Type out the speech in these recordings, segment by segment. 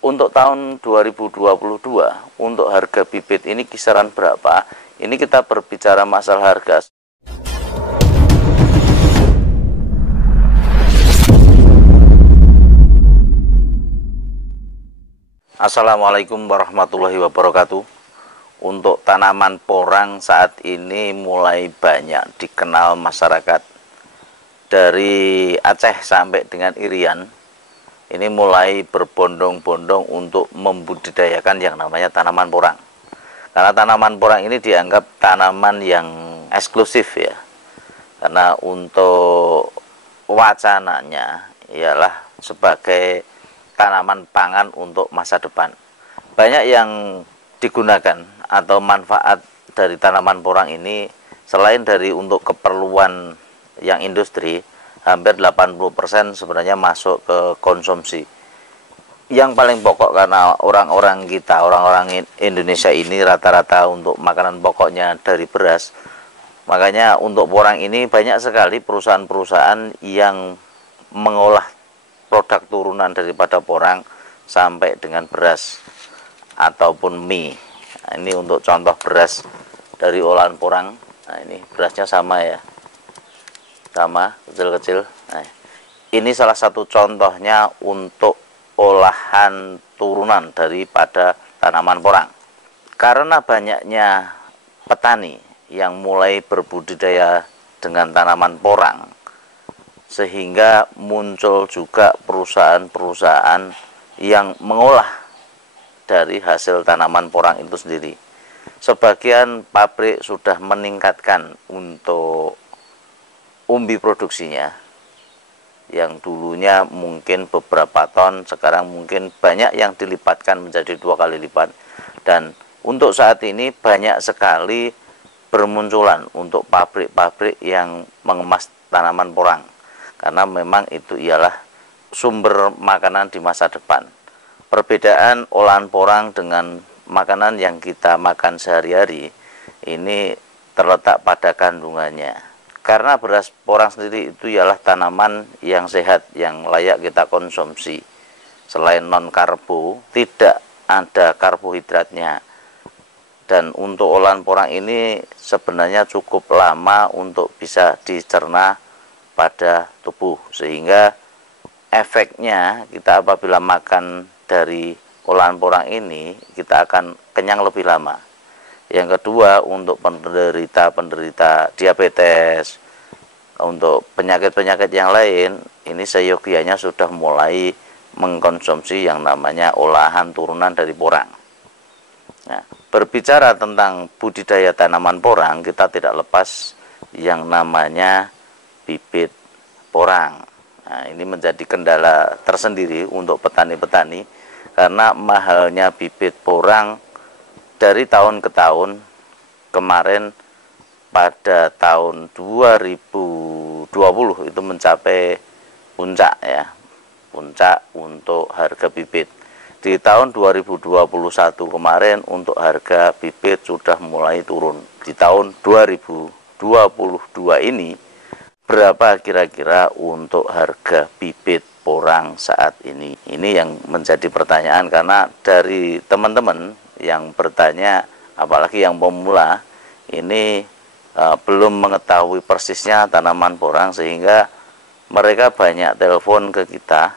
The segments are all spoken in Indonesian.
Untuk tahun 2022 untuk harga bibit ini kisaran berapa? Ini kita berbicara masalah harga. Assalamualaikum warahmatullahi wabarakatuh. Untuk tanaman porang saat ini mulai banyak dikenal masyarakat. Dari Aceh sampai dengan Irian, ini mulai berbondong-bondong untuk membudidayakan yang namanya tanaman porang. Karena tanaman porang ini dianggap tanaman yang eksklusif ya. Karena untuk wacananya ialah sebagai tanaman pangan untuk masa depan. Banyak yang digunakan atau manfaat dari tanaman porang ini selain dari untuk keperluan yang industri, hampir 80% sebenarnya masuk ke konsumsi. Yang paling pokok karena orang-orang kita, orang-orang Indonesia ini rata-rata untuk makanan pokoknya dari beras. Makanya untuk porang ini banyak sekali perusahaan-perusahaan yang mengolah produk turunan daripada porang sampai dengan beras ataupun mie. Nah, ini untuk contoh beras dari olahan porang. Nah, ini berasnya sama ya. Sama kecil-kecil. Nah, ini salah satu contohnya untuk olahan turunan daripada tanaman porang. Karena banyaknya petani yang mulai berbudidaya dengan tanaman porang, sehingga muncul juga perusahaan-perusahaan yang mengolah dari hasil tanaman porang itu sendiri. Sebagian pabrik sudah meningkatkan untuk umbi produksinya, yang dulunya mungkin beberapa ton, sekarang mungkin banyak yang dilipatkan menjadi 2 kali lipat. Dan untuk saat ini banyak sekali bermunculan untuk pabrik-pabrik yang mengemas tanaman porang, karena memang itu ialah sumber makanan di masa depan. Perbedaan olahan porang dengan makanan yang kita makan sehari-hari ini terletak pada kandungannya. Karena beras porang sendiri itu ialah tanaman yang sehat, yang layak kita konsumsi. Selain non-karbo, tidak ada karbohidratnya. Dan untuk olahan porang ini sebenarnya cukup lama untuk bisa dicerna pada tubuh. Sehingga efeknya kita apabila makan dari olahan porang ini, kita akan kenyang lebih lama. Yang kedua, untuk penderita diabetes, untuk penyakit-penyakit yang lain, ini seyogianya sudah mulai mengkonsumsi yang namanya olahan turunan dari porang. Nah, berbicara tentang budidaya tanaman porang, kita tidak lepas yang namanya bibit porang. Nah, ini menjadi kendala tersendiri untuk petani-petani, karena mahalnya bibit porang dari tahun ke tahun. Kemarin pada tahun 2020 itu mencapai puncak ya, puncak untuk harga bibit. Di tahun 2021 kemarin untuk harga bibit sudah mulai turun. Di tahun 2022 ini berapa kira-kira untuk harga bibit porang saat ini? Ini yang menjadi pertanyaan, karena dari teman-teman yang bertanya, apalagi yang pemula, ini belum mengetahui persisnya tanaman porang, sehingga mereka banyak telepon ke kita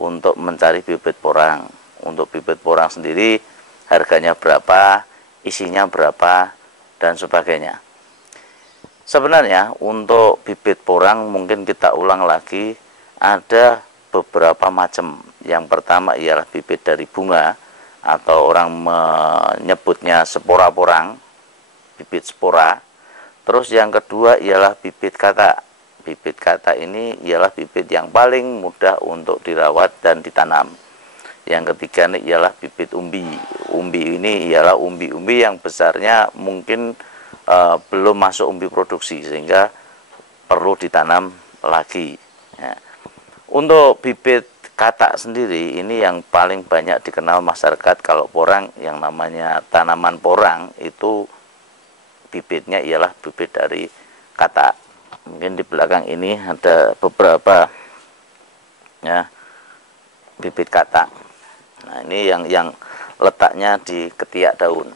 untuk mencari bibit porang. Untuk bibit porang sendiri harganya berapa, isinya berapa, dan sebagainya. Sebenarnya untuk bibit porang mungkin kita ulang lagi, ada beberapa macam. Yang pertama ialah bibit dari bunga, atau orang menyebutnya spora porang, bibit spora. Terus yang kedua ialah bibit kata. Bibit kata ini ialah bibit yang paling mudah untuk dirawat dan ditanam. Yang ketiga ini ialah bibit umbi. Umbi ini ialah umbi-umbi yang besarnya mungkin belum masuk umbi produksi, sehingga perlu ditanam lagi ya. Untuk bibit katak sendiri ini yang paling banyak dikenal masyarakat. Kalau porang, yang namanya tanaman porang itu bibitnya ialah bibit dari katak. Mungkin di belakang ini ada beberapa ya bibit katak. Nah, ini yang letaknya di ketiak daun.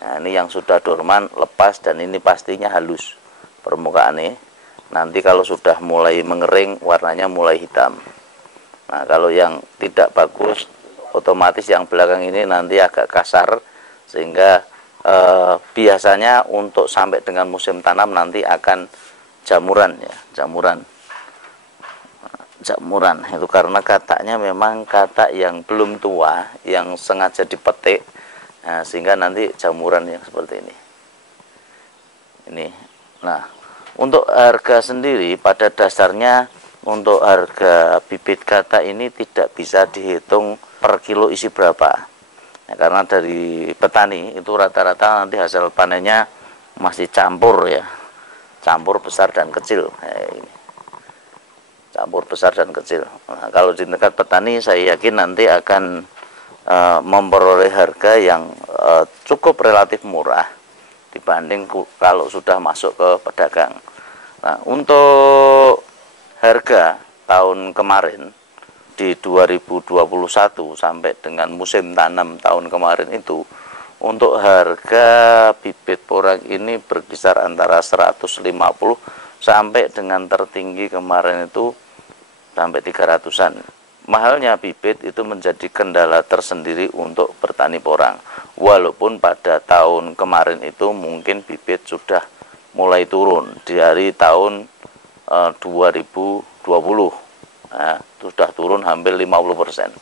Nah, ini yang sudah dorman lepas dan ini pastinya halus permukaannya. Nanti kalau sudah mulai mengering warnanya mulai hitam. Nah, kalau yang tidak bagus otomatis yang belakang ini nanti agak kasar, sehingga biasanya untuk sampai dengan musim tanam nanti akan jamuran ya, jamuran itu karena kataknya memang katak yang belum tua yang sengaja dipetik. Nah, sehingga nanti jamuran yang seperti ini. Nah, untuk harga sendiri pada dasarnya untuk harga bibit katak ini tidak bisa dihitung per kilo isi berapa. Nah, karena dari petani itu rata-rata nanti hasil panennya masih campur ya, campur besar dan kecil. Ini campur besar dan kecil. Nah, kalau di tingkat petani saya yakin nanti akan memperoleh harga yang cukup relatif murah dibanding kalau sudah masuk ke pedagang. Nah, untuk harga tahun kemarin di 2021 sampai dengan musim tanam tahun kemarin itu, untuk harga bibit porang ini berkisar antara 150 sampai dengan tertinggi kemarin itu sampai 300-an. Mahalnya bibit itu menjadi kendala tersendiri untuk bertani porang. Walaupun pada tahun kemarin itu mungkin bibit sudah mulai turun dari tahun 2020. Nah, sudah turun hampir 50%.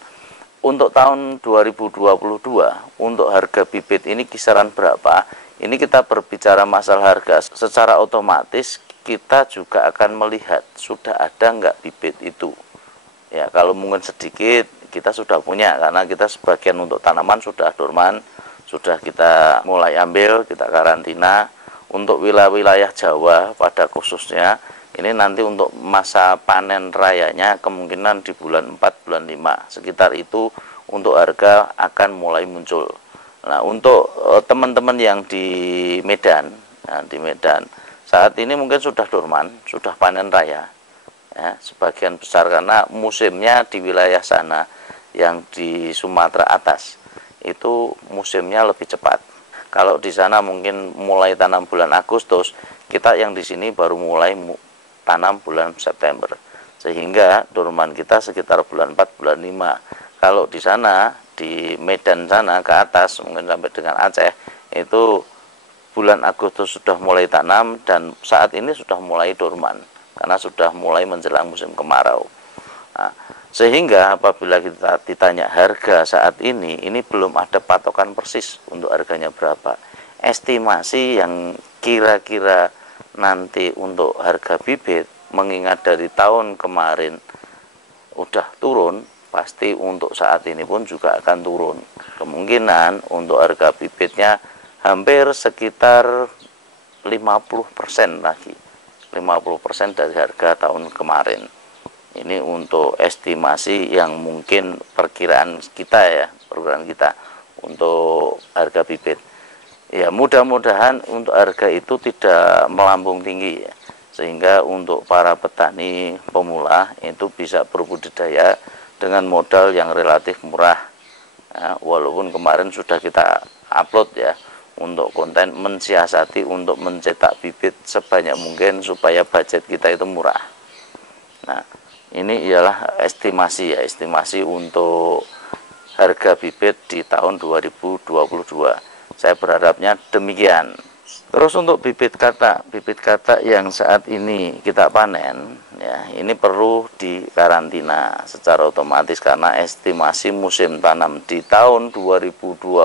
Untuk tahun 2022 untuk harga bibit ini kisaran berapa? Ini kita berbicara masalah harga, secara otomatis kita juga akan melihat sudah ada nggak bibit itu. Ya, kalau mungkin sedikit kita sudah punya, karena kita sebagian untuk tanaman sudah dorman, sudah kita mulai ambil, kita karantina. Untuk wilayah Jawa pada khususnya, ini nanti untuk masa panen rayanya kemungkinan di bulan 4, bulan 5, sekitar itu untuk harga akan mulai muncul. Nah, untuk teman-teman yang di Medan, saat ini mungkin sudah dorman, sudah panen raya ya, sebagian besar karena musimnya di wilayah sana yang di Sumatera atas itu musimnya lebih cepat. Kalau di sana mungkin mulai tanam bulan Agustus, kita yang di sini baru mulai tanam bulan September, sehingga dorman kita sekitar bulan 4, bulan 5. Kalau di sana, di Medan sana ke atas mungkin sampai dengan Aceh itu bulan Agustus sudah mulai tanam dan saat ini sudah mulai dorman karena sudah mulai menjelang musim kemarau. Nah, sehingga apabila kita ditanya harga saat ini belum ada patokan persis untuk harganya berapa. Estimasi yang kira-kira nanti untuk harga bibit, mengingat dari tahun kemarin udah turun, pasti untuk saat ini pun juga akan turun. Kemungkinan untuk harga bibitnya hampir sekitar 50% lagi, 50% dari harga tahun kemarin. Ini untuk estimasi yang mungkin perkiraan kita untuk harga bibit. Ya, mudah-mudahan untuk harga itu tidak melambung tinggi ya, sehingga untuk para petani pemula itu bisa berbudidaya dengan modal yang relatif murah. Ya, walaupun kemarin sudah kita upload ya, untuk konten mensiasati untuk mencetak bibit sebanyak mungkin supaya budget kita itu murah. Nah, ini ialah estimasi untuk harga bibit di tahun 2022. Saya berharapnya demikian. Terus untuk bibit katak yang saat ini kita panen ya, ini perlu dikarantina secara otomatis karena estimasi musim tanam di tahun 2022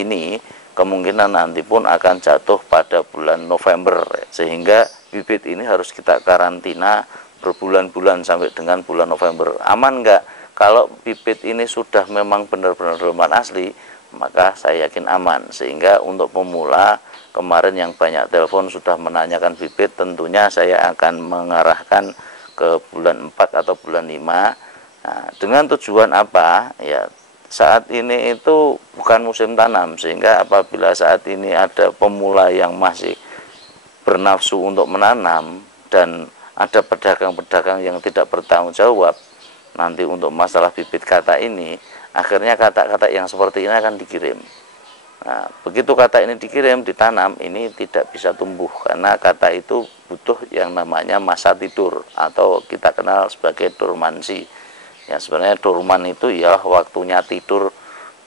ini kemungkinan nanti pun akan jatuh pada bulan November, sehingga bibit ini harus kita karantina berbulan-bulan sampai dengan bulan November. Aman enggak? Kalau bibit ini sudah memang benar-benar dorman asli, maka saya yakin aman. Sehingga untuk pemula kemarin yang banyak telepon sudah menanyakan bibit, tentunya saya akan mengarahkan ke bulan 4 atau bulan 5. Nah, dengan tujuan apa? Ya, saat ini itu bukan musim tanam, sehingga apabila saat ini ada pemula yang masih bernafsu untuk menanam dan ada pedagang-pedagang yang tidak bertanggung jawab nanti untuk masalah bibit katak ini, Akhirnya kata-kata yang seperti ini akan dikirim. Nah, begitu kata ini dikirim, ditanam, ini tidak bisa tumbuh karena kata itu butuh yang namanya masa tidur atau kita kenal sebagai dormansi. Ya, sebenarnya dorman itu ya waktunya tidur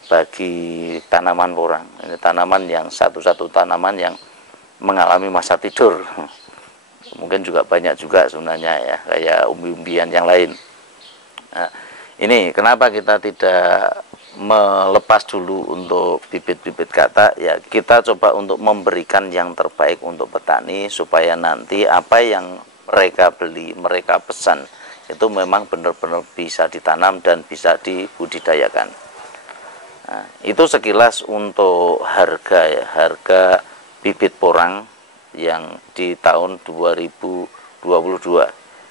bagi tanaman porang. Ini tanaman yang satu-satu tanaman yang mengalami masa tidur. Mungkin juga banyak juga sebenarnya ya, kayak umbi-umbian yang lain. Nah, ini kenapa kita tidak melepas dulu untuk bibit-bibit kata, ya kita coba untuk memberikan yang terbaik untuk petani supaya nanti apa yang mereka beli, mereka pesan itu memang benar-benar bisa ditanam dan bisa dibudidayakan. Nah, itu sekilas untuk harga ya, harga bibit porang yang di tahun 2022.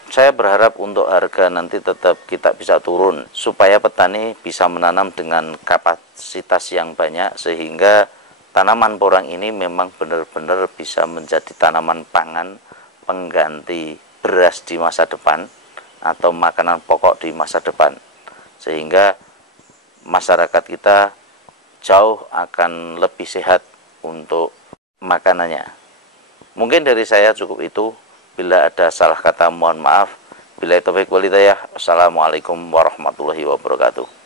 Saya berharap untuk harga nanti tetap kita bisa turun supaya petani bisa menanam dengan kapasitas yang banyak sehingga tanaman porang ini memang benar-benar bisa menjadi tanaman pangan pengganti beras di masa depan atau makanan pokok di masa depan, sehingga masyarakat kita jauh akan lebih sehat untuk makanannya. Mungkin dari saya cukup itu. Bila ada salah kata mohon maaf. Billahi taufiq wal hidayah. Assalamualaikum warahmatullahi wabarakatuh.